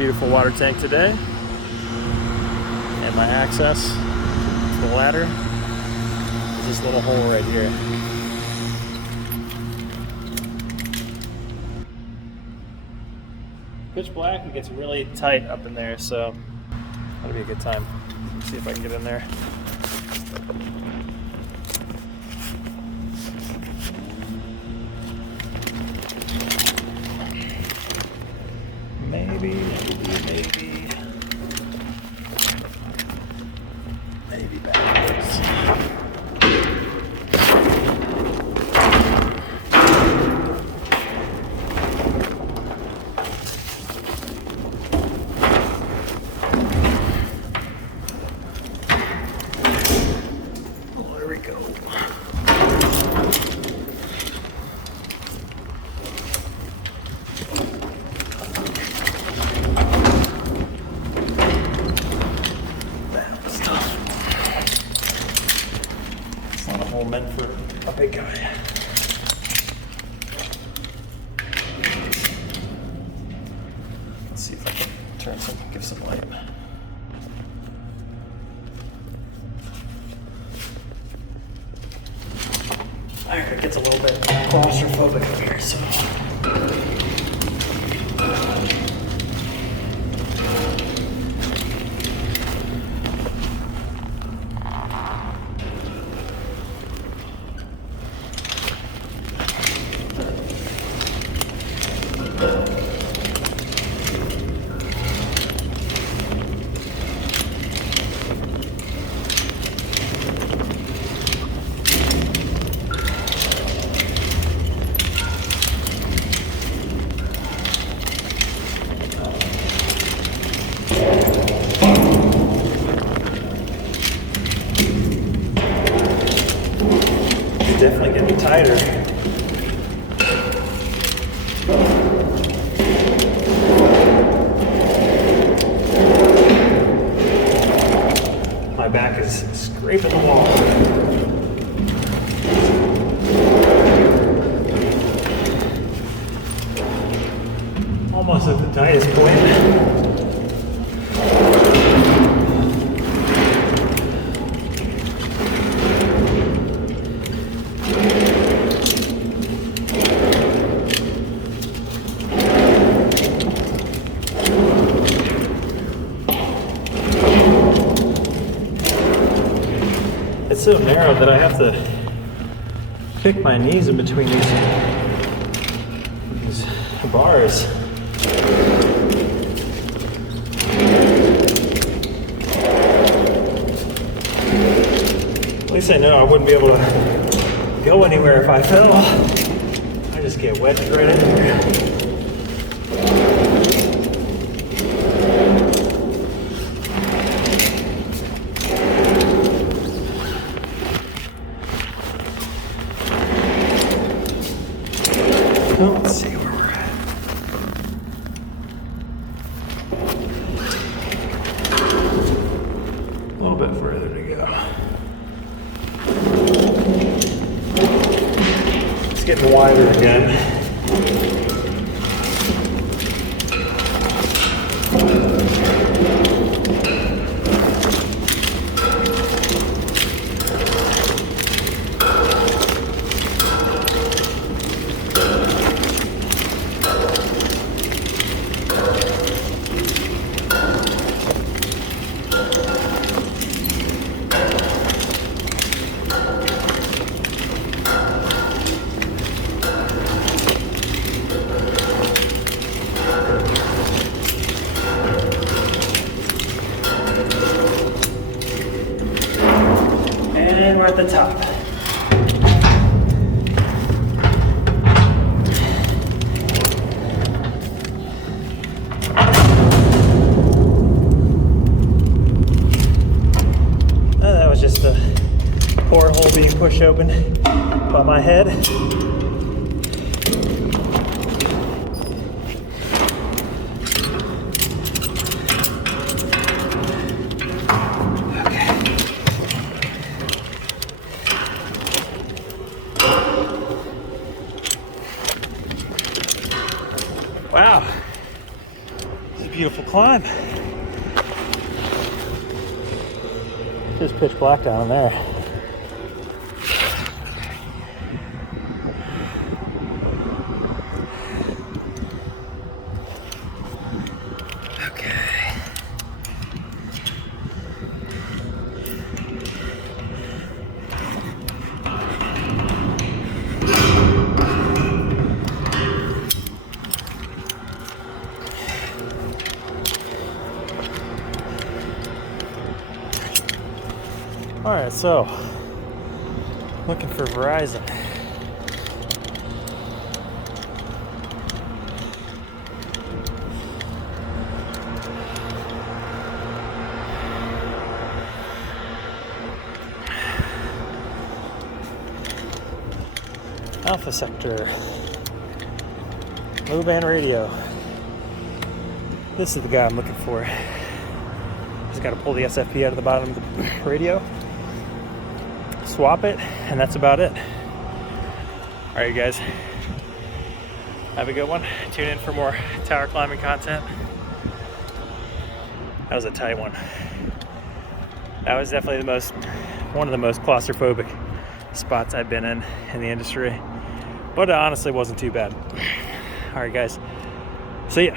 beautiful water tank today. And my access to the ladder is this little hole right here. Pitch black, it gets really tight up in there, so that'll be a good time. Let's see if I can get in there. Maybe backwards. Oh, there we go. Meant for a big guy. Let's see if I can give some light. Alright, it gets a little bit claustrophobic up here, so. Definitely getting tighter. My back is scraping the wall. Almost at the tightest point. It's so narrow that I have to pick my knees in between these bars. At least I know I wouldn't be able to go anywhere if I fell. I just get wedged right in there. Let's see where we're at. A little bit further to go. It's getting wider again. And we're at the top. That was just a porthole being pushed open by my head. Wow, this is beautiful climb. Just pitch black down in there. All right, so looking for Verizon. Alpha sector, low band radio. This is the guy I'm looking for. Just got to pull the SFP out of the bottom of the radio, swap it, and that's about it. All right, you guys, have a good one. Tune in for more tower climbing content. That was a tight one. That was definitely one of the most claustrophobic spots I've been in the industry, but it honestly wasn't too bad. All right, guys, see ya.